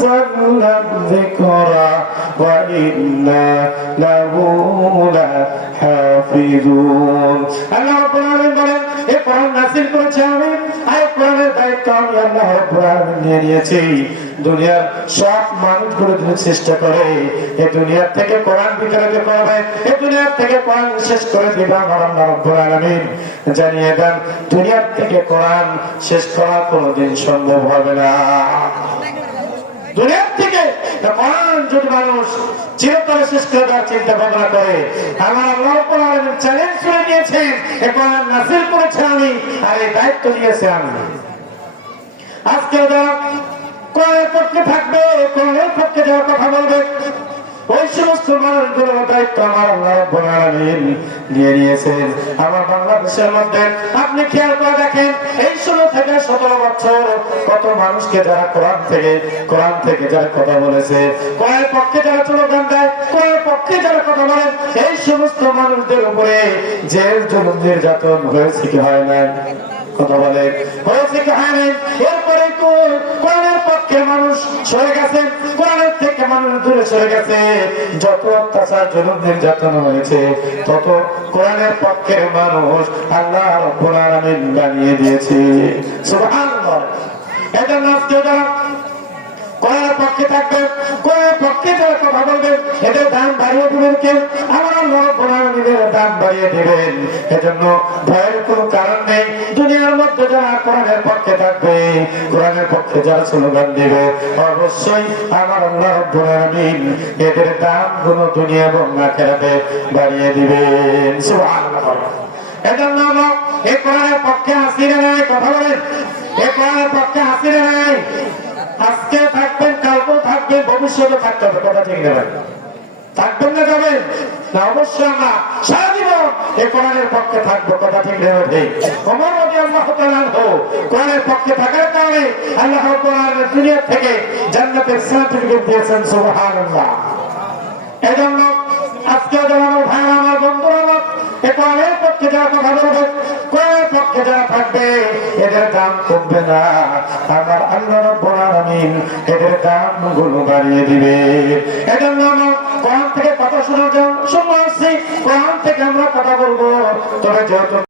নাযালনা যিকরা ওয়া ইন্না লাহু লাহাফিজুন। আল্লাহ রাব্বুল আলামিন বলেন, এই কোরআন নাযিল করেছি আমি, এই কোরআনের দায়িত্ব আমি আল্লাহ রাব্বুল আলামিন নিয়ে নিয়েছি। দুনিয়ার সব মানুষগুলো যদি চেষ্টা করে এই দুনিয়া থেকে কোরআন বিতাড়িত করবে, এই দুনিয়া থেকে কোরআন শেষ করে দিবে আমার আল্লাহ রাব্বুল আলামিন জানিয়ে দেন, দুনিয়া থেকে কোরআন শেষ করা কোনোদিন সম্ভব হবে না। দুনিয়া থেকে কোরআন যদি মানুষ চিরতরে শেষ করে দেওয়ার চিন্তা ভাবনা করে, আমার আল্লাহ রাব্বুল আলামিন চ্যালেঞ্জ করে দিয়েছেন, এই কোরআন নাযিল করেছি আমি, আর এই দায়িত্ব নিয়েছি আমি। আজকে যারা কোরআনের পক্ষে থাকবে, কোরআনের পক্ষে যারা কথা বলবে, ওই সমস্ত মানুষগুলোর দায়িত্ব আমার আল্লাহ রাব্বুল আলামিন নিয়ে নিয়েছেন। আমার বাংলাদেশের মধ্যে আপনি খেয়াল করে দেখেন, এই 16 থেকে 17 বছর কত মানুষকে যারা কোরআন থেকে যারা কথা বলেছে, কোরআনের পক্ষে যারা স্লোগান দেয়, কোরআনের পক্ষে যারা কথা বলেন, এই সমস্ত মানুষদের উপরে জেল জুলুম নির্যাতন হয়েছে কি হয় না? কথা বলে হয়েছে কি হয় না? এরপরে কোরআনের পক্ষে মানুষ সরে গেছে, কোরআনের থেকে মানুষ দূরে সরে গেছে। যত অত্যাচার জুলুম নির্যাতন হয়েছে, তত কোরআনের পক্ষের মানুষ আল্লাহ রাব্বুল আলামিন বানিয়ে দিয়েছে। সুবহানাল্লাহ। এজন্য আজকে যারা কোরআনের পক্ষে থাকবে, কোরআনের পক্ষে যারা কথা বলবে, এদের দাম বাড়িয়ে দিবেন কে? আমার আল্লাহ রাব্বুল আলামিনের দাম বাড়িয়ে দিবেন। এজন্য ভয়ের কোনো কারণ নেই। দুনিয়ার মধ্যে যারা কোরআনের পক্ষে থাকবে, কোরআনের পক্ষে যারা স্লোগান দিবে, অবশ্যই আমার আল্লাহ রাব্বুল আলামিন এদের দামগুলো দুনিয়া এবং আখিরাতে বাড়িয়ে দিবেন। সুবহানাল্লাহ। এজন্য আমরা এই কোরআনের পক্ষে আছি না নাই? কথা বলেন, এই কোরআনের পক্ষে আছি না নাই? আজকে থাকবেন, কালকেও থাকবেন, ভবিষ্যতে থাকতে হবে। কথা ঠিক না? থাকবেন না যাবেন না? অবশ্যই আমরা সারা জীবন এই কোরআনের পক্ষে থাকবো। কথা ঠিক না? ওমর রাদিয়াল্লাহু তাআলা আনহু কোরআনের পক্ষে থাকার কারণে আল্লাহ রাব্বুল আলামিন দুনিয়া থেকে জান্নাতের সার্টিফিকেট দিয়েছেন। সুবহানাল্লাহ। এজন্য আজকে যারা আমার ভাই, আমার বন্ধুরা, এই কোরআনের পক্ষে যারা কথা বলবে, কোরআনের পক্ষে যারা থাকবে, এদের দাম কমবে না। আমার আল্লাহ রাব্বুল আলামিন এদের দামগুলো বাড়িয়ে দিবে। এজন্য কোরআন থেকে কথা শোনার জন্য